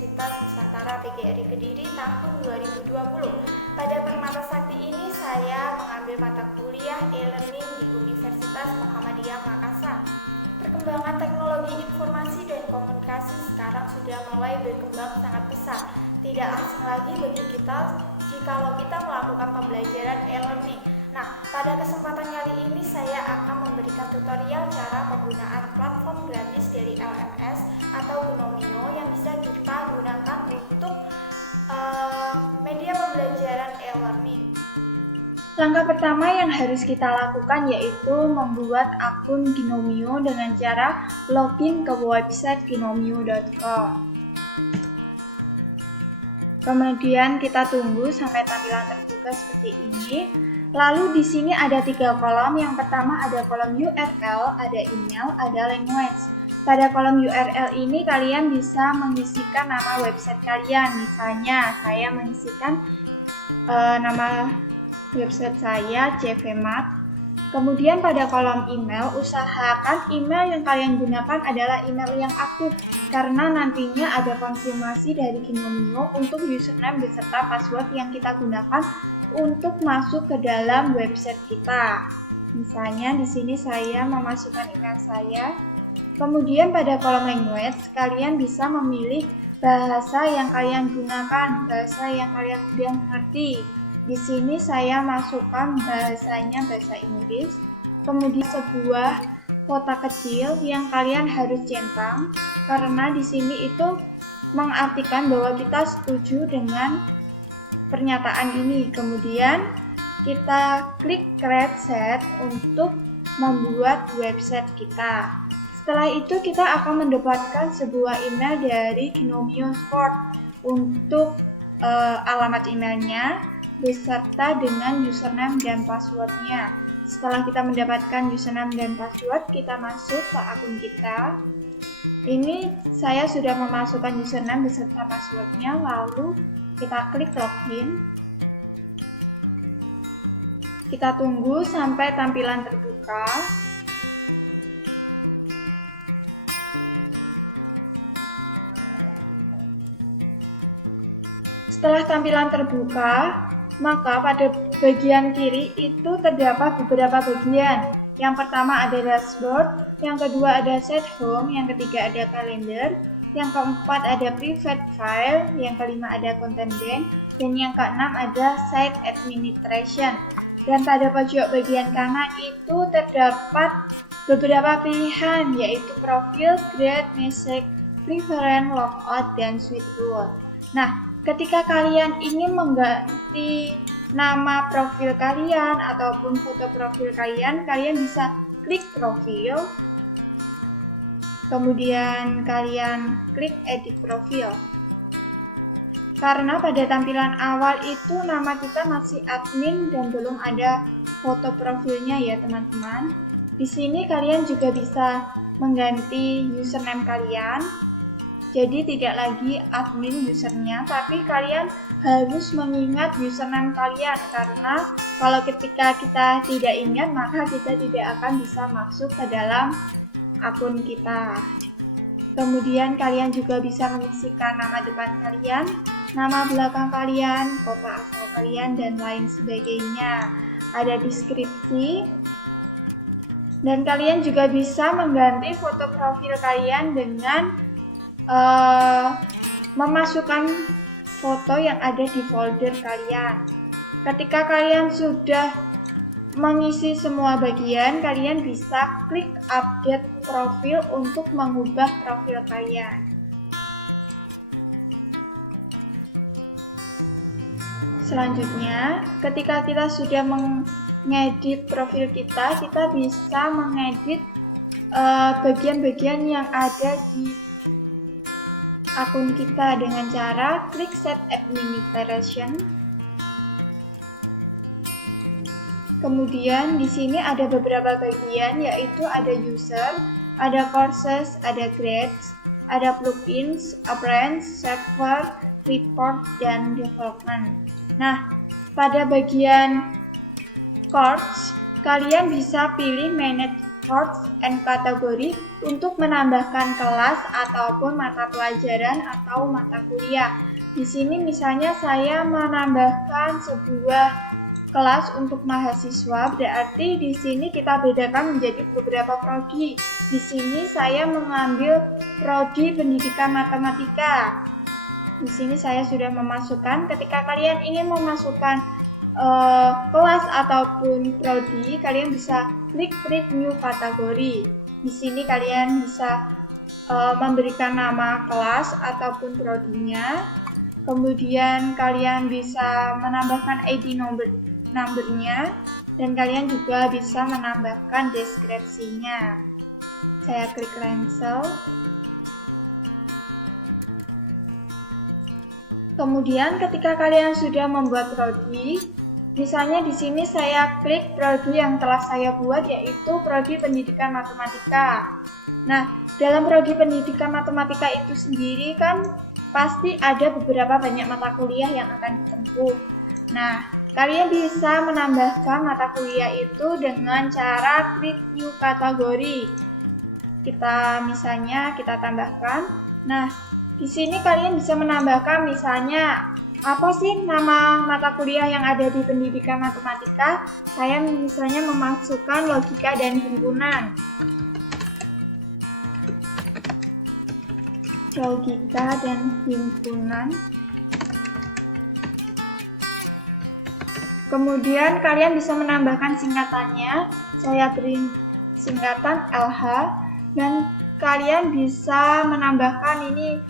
Universitas Nusantara PGRI Kediri tahun 2020. Pada Permata Sakti ini saya mengambil mata kuliah e-learning di Universitas Muhammadiyah Makassar. Perkembangan teknologi informasi dan komunikasi sekarang sudah mulai berkembang sangat pesat. Tidak asing lagi bagi kita jikalau kita melakukan pembelajaran e-learning. Nah, pada kesempatan kali ini saya akan memberikan tutorial cara penggunaan platform gratis dari LMS atau Gnomio yang bisa kita gunakan untuk media pembelajaran e-learning. Langkah pertama yang harus kita lakukan yaitu membuat akun Gnomio dengan cara login ke website gnomio.com. Kemudian kita tunggu sampai tampilan terbuka seperti ini. Lalu di sini ada 3 kolom. Yang pertama ada kolom URL, ada email, ada language. Pada kolom URL ini kalian bisa mengisikan nama website kalian. Misalnya saya mengisikan nama website saya CVMat. Kemudian pada kolom email, usahakan email yang kalian gunakan adalah email yang aktif karena nantinya ada konfirmasi dari Gnomio untuk username beserta password yang kita gunakan untuk masuk ke dalam website kita. Misalnya di sini saya memasukkan email saya. Kemudian pada kolom language, kalian bisa memilih bahasa yang kalian gunakan, bahasa yang kalian sudah mengerti. Di sini saya masukkan bahasanya bahasa Inggris. Kemudian sebuah kotak kecil yang kalian harus centang karena di sini itu mengartikan bahwa kita setuju dengan pernyataan ini. Kemudian kita klik create set untuk membuat website kita. Setelah itu kita akan mendapatkan sebuah email dari Gnomio Sport untuk alamat emailnya beserta dengan username dan passwordnya. Setelah kita mendapatkan username dan password, kita masuk ke akun kita. Ini saya sudah memasukkan username beserta passwordnya, lalu kita klik login. Kita tunggu sampai tampilan terbuka. Setelah tampilan terbuka, maka pada bagian kiri itu terdapat beberapa bagian. Yang pertama ada dashboard, yang kedua ada set home, yang ketiga ada kalender, yang keempat ada private file, yang kelima ada content bank, dan yang keenam ada site administration. Dan pada pojok bagian kanan itu terdapat beberapa pilihan, yaitu profil, grade, message, preference, logout, dan switch rule. Nah, ketika kalian ingin mengganti nama profil kalian ataupun foto profil kalian, kalian bisa klik profil, kemudian kalian klik edit profil. Karena pada tampilan awal itu nama kita masih admin dan belum ada foto profilnya ya teman-teman. Di sini kalian juga bisa mengganti username kalian. Jadi tidak lagi admin usernya, tapi kalian harus mengingat username kalian karena kalau ketika kita tidak ingat maka kita tidak akan bisa masuk ke dalam akun kita. Kemudian kalian juga bisa mengisikan nama depan kalian, nama belakang kalian, kota asal kalian, dan lain sebagainya. Ada deskripsi. Dan kalian juga bisa mengganti foto profil kalian dengan memasukkan foto yang ada di folder kalian. Ketika kalian sudah mengisi semua bagian, kalian bisa klik update profil untuk mengubah profil kalian. Selanjutnya, ketika kita sudah mengedit profil kita bisa mengedit bagian-bagian yang ada di akun kita dengan cara klik set administration. Kemudian di sini ada beberapa bagian, yaitu ada user, ada courses, ada grades, ada plugins, appearance, server, report, dan development. Nah, pada bagian course kalian bisa pilih manage course and kategori untuk menambahkan kelas ataupun mata pelajaran atau mata kuliah. Di sini misalnya saya menambahkan sebuah kelas untuk mahasiswa, berarti di sini kita bedakan menjadi beberapa prodi. Di sini saya mengambil prodi pendidikan matematika. Di sini saya sudah memasukkan. Ketika kalian ingin memasukkan kelas ataupun prodi, kalian bisa klik create new kategori. Di sini kalian bisa memberikan nama kelas ataupun prodinya. Kemudian kalian bisa menambahkan ID numbernya, dan kalian juga bisa menambahkan deskripsinya. Saya klik cancel. Kemudian ketika kalian sudah membuat prodi, misalnya di sini saya klik prodi yang telah saya buat, yaitu prodi pendidikan matematika. Nah, dalam prodi pendidikan matematika itu sendiri kan pasti ada beberapa banyak mata kuliah yang akan ditempuh. Nah, kalian bisa menambahkan mata kuliah itu dengan cara klik new kategori. Misalnya kita tambahkan. Nah, di sini kalian bisa menambahkan misalnya apa sih nama mata kuliah yang ada di pendidikan matematika? Saya misalnya memasukkan logika dan himpunan. Logika dan himpunan. Kemudian kalian bisa menambahkan singkatannya. Saya beri singkatan LH, dan kalian bisa menambahkan ini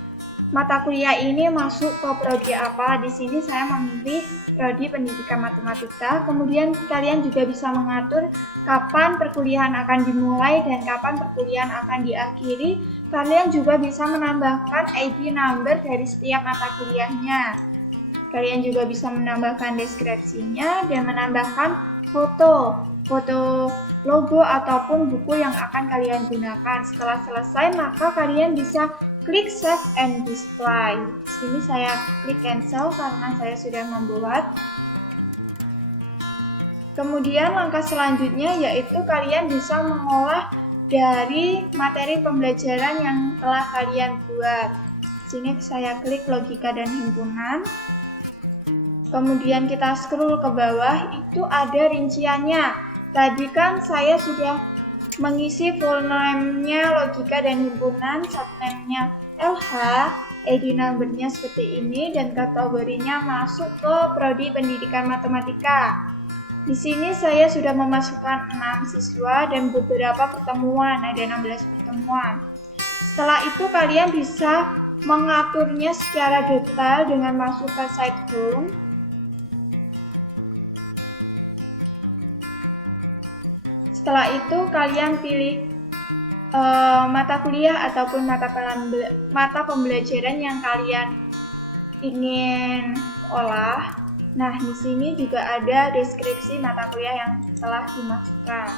mata kuliah ini masuk ke prodi apa. Di sini saya memilih prodi pendidikan matematika. Kemudian kalian juga bisa mengatur kapan perkuliahan akan dimulai dan kapan perkuliahan akan diakhiri. Kalian juga bisa menambahkan ID number dari setiap mata kuliahnya. Kalian juga bisa menambahkan deskripsinya dan menambahkan foto logo ataupun buku yang akan kalian gunakan. Setelah selesai, maka kalian bisa klik save and display. Di sini saya klik cancel karena saya sudah membuat. Kemudian langkah selanjutnya yaitu kalian bisa mengolah dari materi pembelajaran yang telah kalian buat. Di sini saya klik logika dan himpunan. Kemudian kita scroll ke bawah, itu ada rinciannya. Tadi kan saya sudah mengisi full name-nya logika dan himpunan, subname-nya LH, ID number-nya seperti ini, dan kategorinya masuk ke prodi pendidikan matematika. Di sini saya sudah memasukkan 6 siswa dan beberapa pertemuan, ada 16 pertemuan. Setelah itu kalian bisa mengaturnya secara detail dengan masuk ke site home. Setelah itu kalian pilih mata kuliah ataupun mata pembelajaran yang kalian ingin olah. Nah, di sini juga ada deskripsi mata kuliah yang telah dimasukkan.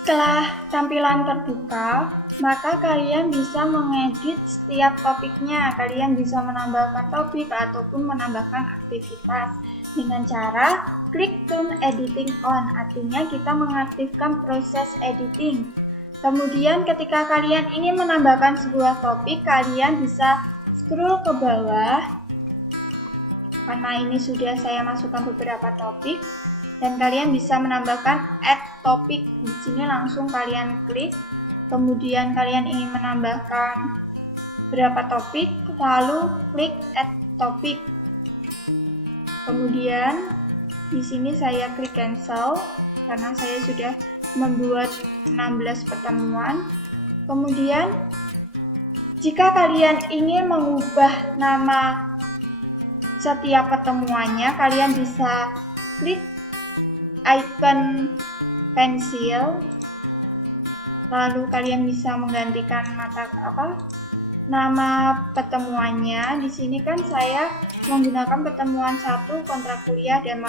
Setelah tampilan terbuka, maka kalian bisa mengedit setiap topiknya. Kalian bisa menambahkan topik ataupun menambahkan aktivitas dengan cara klik turn editing on, artinya kita mengaktifkan proses editing. Kemudian ketika kalian ingin menambahkan sebuah topik, kalian bisa scroll ke bawah. Karena ini sudah saya masukkan beberapa topik, dan kalian bisa menambahkan add topik. Di sini langsung kalian klik. Kemudian kalian ingin menambahkan berapa topik, lalu klik add topik. Kemudian di sini saya klik cancel karena saya sudah membuat 16 pertemuan. Kemudian jika kalian ingin mengubah nama setiap pertemuannya, kalian bisa klik icon pensil, lalu kalian bisa menggantikan nama pertemuannya. Di sini kan saya menggunakan pertemuan 1 kontrak kuliah dan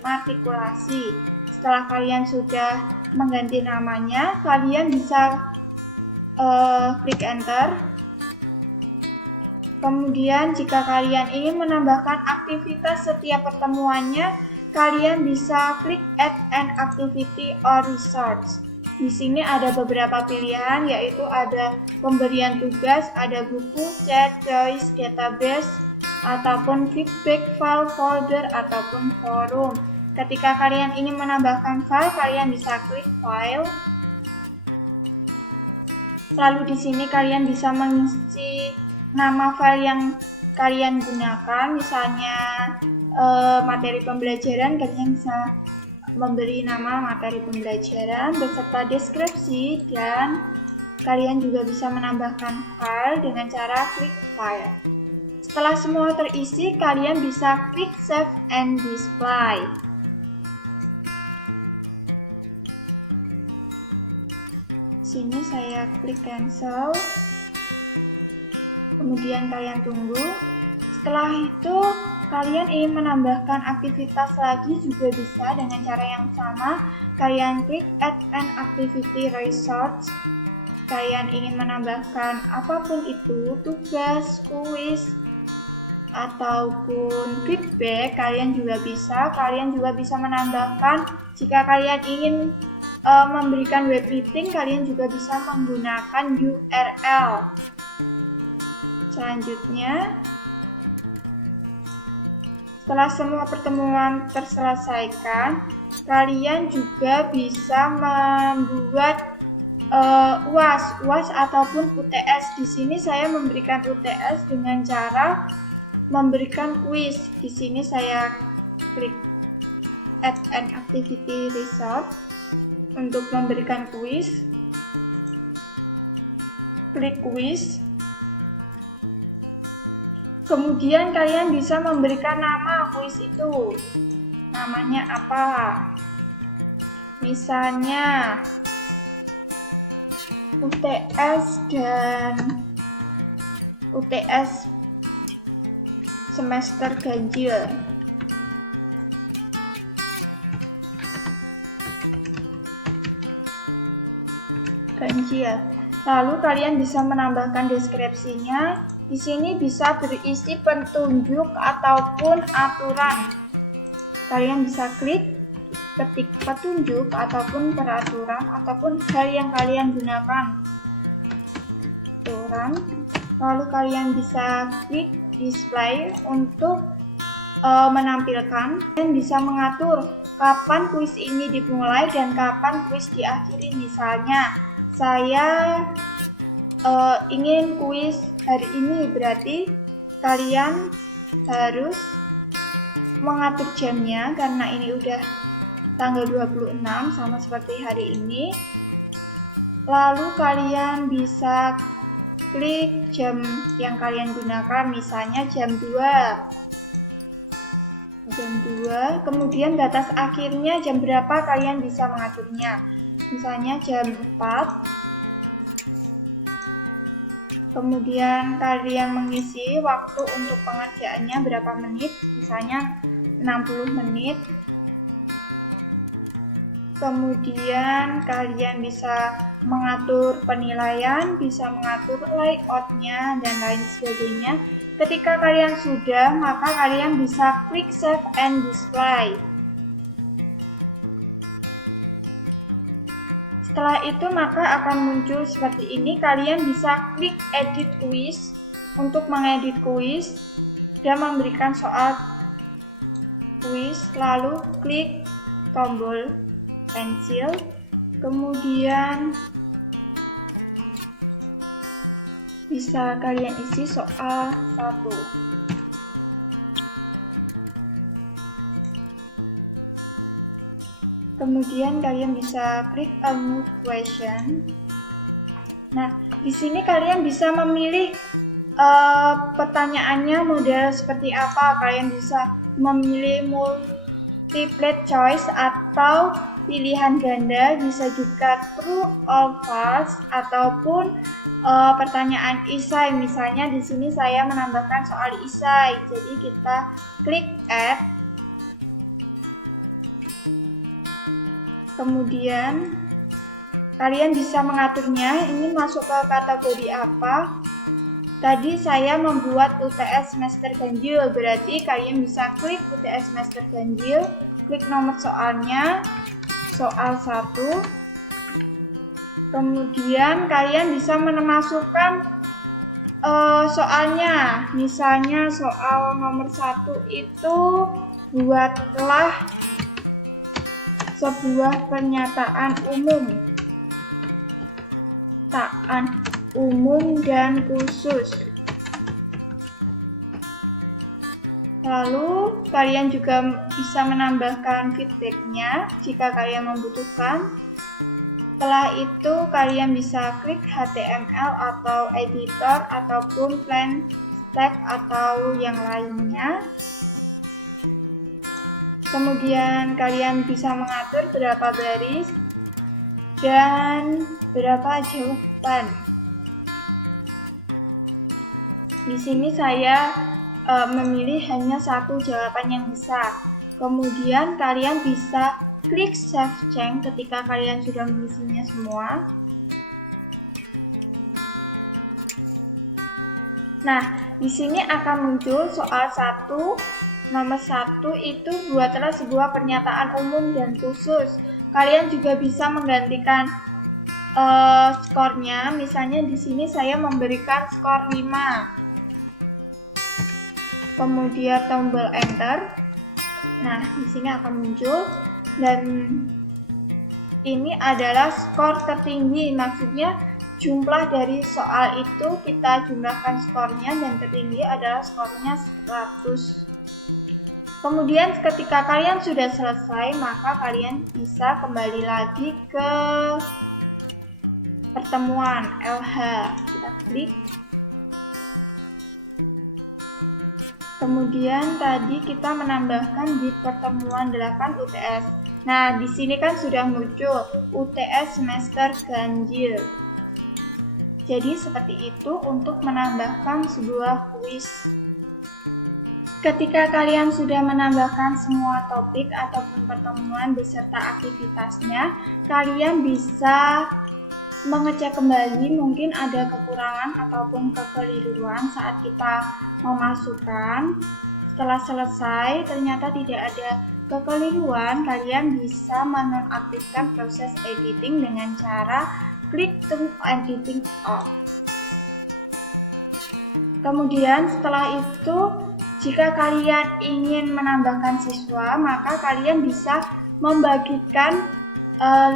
matrikulasi. Setelah kalian sudah mengganti namanya, kalian bisa klik enter. Kemudian jika kalian ingin menambahkan aktivitas setiap pertemuannya, kalian bisa klik add an activity or resource. Di sini ada beberapa pilihan, yaitu ada pemberian tugas, ada buku, chat, choice, database, ataupun feedback, file, folder, ataupun forum. Ketika kalian ingin menambahkan file, kalian bisa klik file. Lalu di sini kalian bisa mengisi nama file yang kalian gunakan, misalnya materi pembelajaran, kalian bisa memberi nama materi pembelajaran beserta deskripsi, dan kalian juga bisa menambahkan file dengan cara klik file. Setelah semua terisi, kalian bisa klik save and display. Sini saya klik cancel. Kemudian kalian tunggu. Setelah itu kalian ingin menambahkan aktivitas lagi juga bisa dengan cara yang sama. Kalian klik add an activity resource. Kalian ingin menambahkan apapun itu, tugas, kuis, ataupun feedback, kalian juga bisa. Kalian juga bisa menambahkan, jika kalian ingin memberikan web meeting, kalian juga bisa menggunakan URL. Selanjutnya, setelah semua pertemuan terselesaikan, kalian juga bisa membuat UAS ataupun UTS. Di sini saya memberikan UTS dengan cara memberikan kuis. Di sini saya klik add an activity resource untuk memberikan kuis. Klik kuis. Kemudian kalian bisa memberikan nama kuis itu. Namanya apa? Misalnya UTS dan UTS semester ganjil. Lalu kalian bisa menambahkan deskripsinya. Di sini bisa berisi petunjuk ataupun aturan. Kalian bisa klik ketik petunjuk ataupun peraturan ataupun hal yang kalian gunakan. Aturan. Lalu kalian bisa klik display untuk menampilkan, dan bisa mengatur kapan kuis ini dimulai dan kapan kuis diakhiri. Misalnya saya ingin kuis hari ini, berarti kalian harus mengatur jamnya karena ini udah tanggal 26 sama seperti hari ini. Lalu kalian bisa klik jam yang kalian gunakan, misalnya jam 2, kemudian batas akhirnya jam berapa kalian bisa mengaturnya, misalnya jam 4. Kemudian kalian mengisi waktu untuk pengerjaannya berapa menit, misalnya 60 menit. Kemudian kalian bisa mengatur penilaian, bisa mengatur layoutnya, dan lain sebagainya. Ketika kalian sudah, maka kalian bisa klik save and display. Setelah itu maka akan muncul seperti ini. Kalian bisa klik edit quiz untuk mengedit kuis dan memberikan soal kuis, lalu klik tombol pensil, kemudian bisa kalian isi soal 1. Kemudian kalian bisa klik a new question. Nah, di sini kalian bisa memilih pertanyaannya model seperti apa. Kalian bisa memilih multiple choice atau pilihan ganda, bisa juga true or false ataupun pertanyaan esai. Misalnya di sini saya menambahkan soal esai. Jadi kita klik add. Kemudian kalian bisa mengaturnya, ini masuk ke kategori apa. tadi saya membuat UTS semester ganjil, berarti kalian bisa klik UTS semester ganjil, klik nomor soalnya, soal 1. Kemudian kalian bisa memasukkan soalnya. Misalnya soal nomor 1 itu buatlah sebuah pernyataan umum dan khusus. Lalu kalian juga bisa menambahkan feedbacknya jika kalian membutuhkan. Setelah itu kalian bisa klik HTML atau editor ataupun plain text atau yang lainnya. Kemudian kalian bisa mengatur berapa baris dan berapa jawaban. Di sini saya memilih hanya satu jawaban yang bisa. Kemudian kalian bisa klik save change ketika kalian sudah mengisinya semua. Nah, di sini akan muncul soal 1, nomor 1 itu buatlah sebuah pernyataan umum dan khusus. Kalian juga bisa menggantikan skornya. Misalnya di sini saya memberikan skor 5. Kemudian tombol enter. Nah, di sini akan muncul. Dan ini adalah skor tertinggi, maksudnya jumlah dari soal itu kita jumlahkan skornya dan tertinggi adalah skornya 100. Kemudian ketika kalian sudah selesai, maka kalian bisa kembali lagi ke pertemuan LH. Kita klik. Kemudian tadi kita menambahkan di pertemuan 8 UTS. Nah, di sini kan sudah muncul UTS semester ganjil. Jadi seperti itu untuk menambahkan sebuah kuis. Ketika kalian sudah menambahkan semua topik ataupun pertemuan beserta aktivitasnya, kalian bisa mengecek kembali mungkin ada kekurangan ataupun kekeliruan saat kita memasukkan. Setelah selesai ternyata tidak ada kekeliruan, kalian bisa menonaktifkan proses editing dengan cara klik turn editing off. Kemudian setelah itu, jika kalian ingin menambahkan siswa, maka kalian bisa membagikan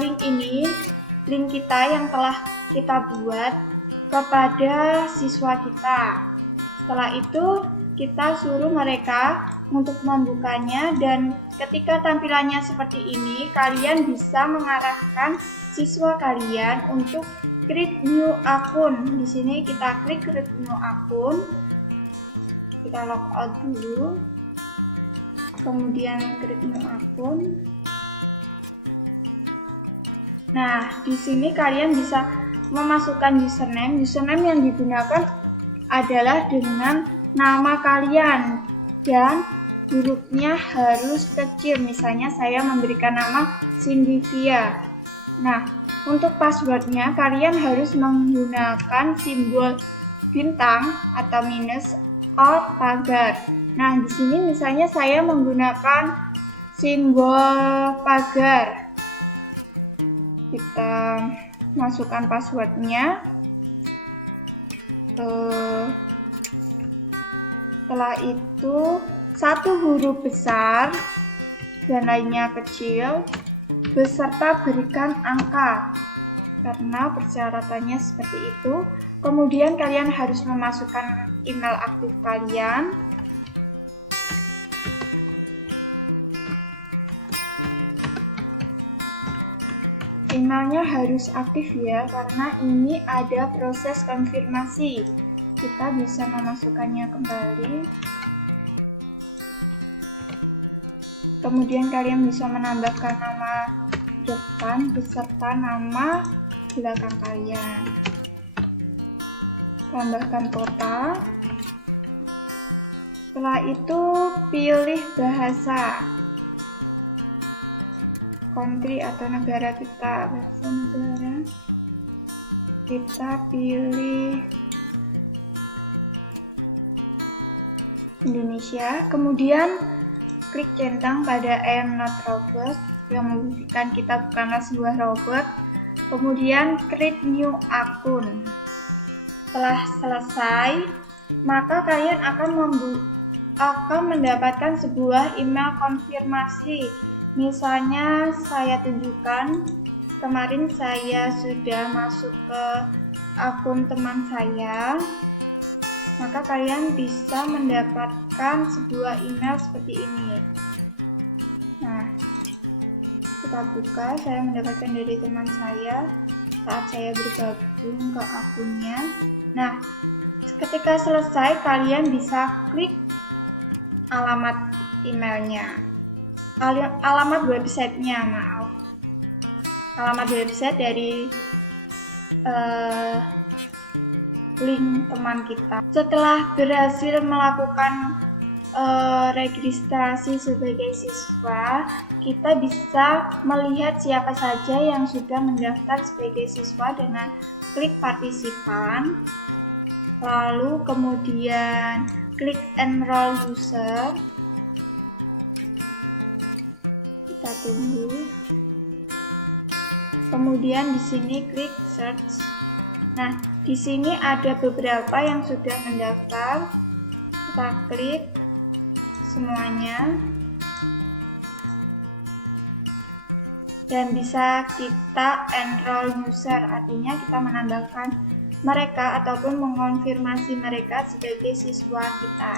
link kita yang telah kita buat kepada siswa kita. Setelah itu kita suruh mereka untuk membukanya, dan ketika tampilannya seperti ini, kalian bisa mengarahkan siswa kalian untuk create new akun. Di sini kita klik create new akun. Kita logout dulu. Kemudian create new akun. Nah, di sini kalian bisa memasukkan username. Username yang digunakan adalah dengan nama kalian dan hurufnya harus kecil. Misalnya saya memberikan nama Cindivia. Nah, untuk passwordnya kalian harus menggunakan simbol bintang atau minus or pagar. Nah, di sini misalnya saya menggunakan simbol pagar. Kita masukkan passwordnya. Setelah itu satu huruf besar dan lainnya kecil beserta berikan angka karena persyaratannya seperti itu. Kemudian kalian harus memasukkan email aktif kalian. Emailnya harus aktif ya, karena ini ada proses konfirmasi. Kita bisa memasukkannya kembali. Kemudian kalian bisa menambahkan nama depan beserta nama belakang kalian. Tambahkan kota. Setelah itu pilih bahasa. Country atau negara kita, bahasa negara. Kita pilih Indonesia. Kemudian klik centang pada I am not robot yang membuktikan kita bukanlah sebuah robot. Kemudian create new akun. Setelah selesai, maka kalian akan mendapatkan sebuah email konfirmasi. Misalnya saya tunjukkan, kemarin saya sudah masuk ke akun teman saya, maka kalian bisa mendapatkan sebuah email seperti ini. Nah, kita buka, saya mendapatkan dari teman saya saat saya bergabung ke akunnya. Nah, ketika selesai kalian bisa klik alamat emailnya, alamat websitenya, alamat website dari link teman kita. Setelah berhasil melakukan registrasi sebagai siswa, kita bisa melihat siapa saja yang sudah mendaftar sebagai siswa dengan klik partisipan, lalu kemudian klik enroll user. Kita tunggu. Kemudian di sini klik search. Nah, di sini ada beberapa yang sudah mendaftar. Kita klik semuanya. Dan bisa kita enroll user, artinya kita menambahkan mereka ataupun mengonfirmasi mereka sebagai siswa kita.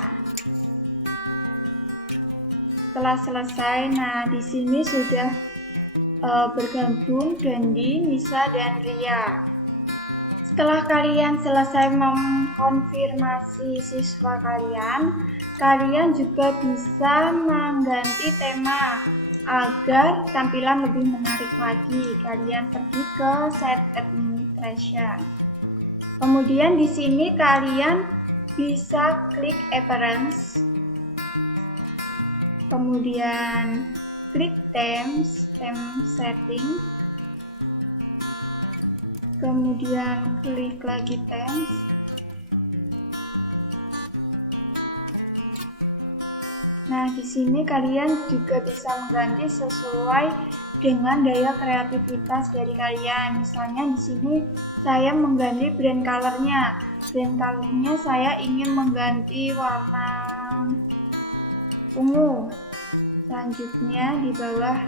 Setelah selesai, nah di sini sudah bergabung Dandi, Nisa, dan Ria. Setelah kalian selesai mengkonfirmasi siswa kalian juga bisa mengganti tema agar tampilan lebih menarik lagi. Kalian pergi ke Set Administration. Kemudian di sini kalian bisa klik Appearance. Kemudian klik theme setting. Kemudian klik lagi themes. Nah, di sini kalian juga bisa mengganti sesuai dengan daya kreativitas dari kalian. Misalnya di sini saya mengganti brand color-nya. Brand color-nya saya ingin mengganti warna ungu. Selanjutnya di bawah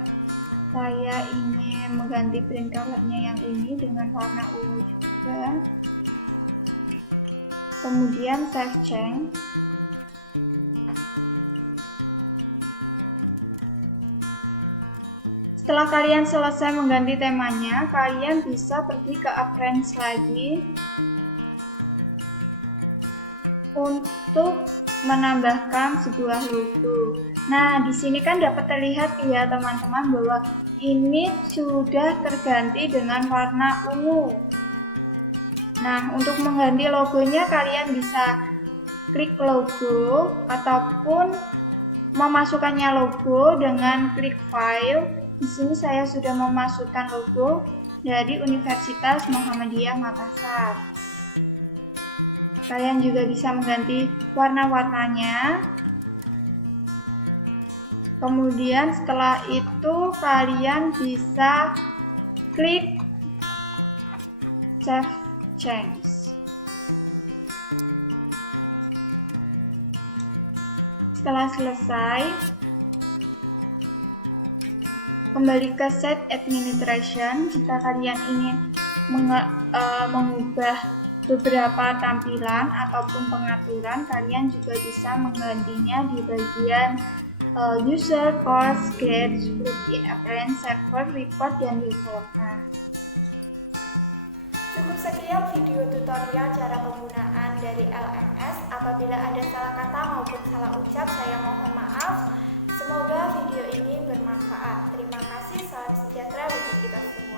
saya ingin mengganti brand color-nya yang ini dengan warna ungu juga. Kemudian save change. Setelah kalian selesai mengganti temanya, kalian bisa pergi ke Appearance lagi untuk menambahkan sebuah logo. Nah, di sini kan dapat terlihat ya teman-teman bahwa ini sudah terganti dengan warna ungu. Nah, untuk mengganti logonya kalian bisa klik logo ataupun memasukkannya logo dengan klik file. Di sini saya sudah memasukkan logo dari Universitas Muhammadiyah Makassar. Kalian juga bisa mengganti warna-warnanya. Kemudian setelah itu kalian bisa klik Save Change. Setelah selesai, kembali ke Set Administration. Jika kalian ingin mengubah beberapa tampilan ataupun pengaturan, kalian juga bisa menggantinya di bagian user, course, grades, group, appearance, server, report, dan report. Nah, cukup sekian video tutorial cara penggunaan dari LMS. Apabila ada salah kata maupun salah ucap, saya mohon maaf. Semoga video ini bermanfaat. Terima kasih, salam sejahtera bagi kita semua.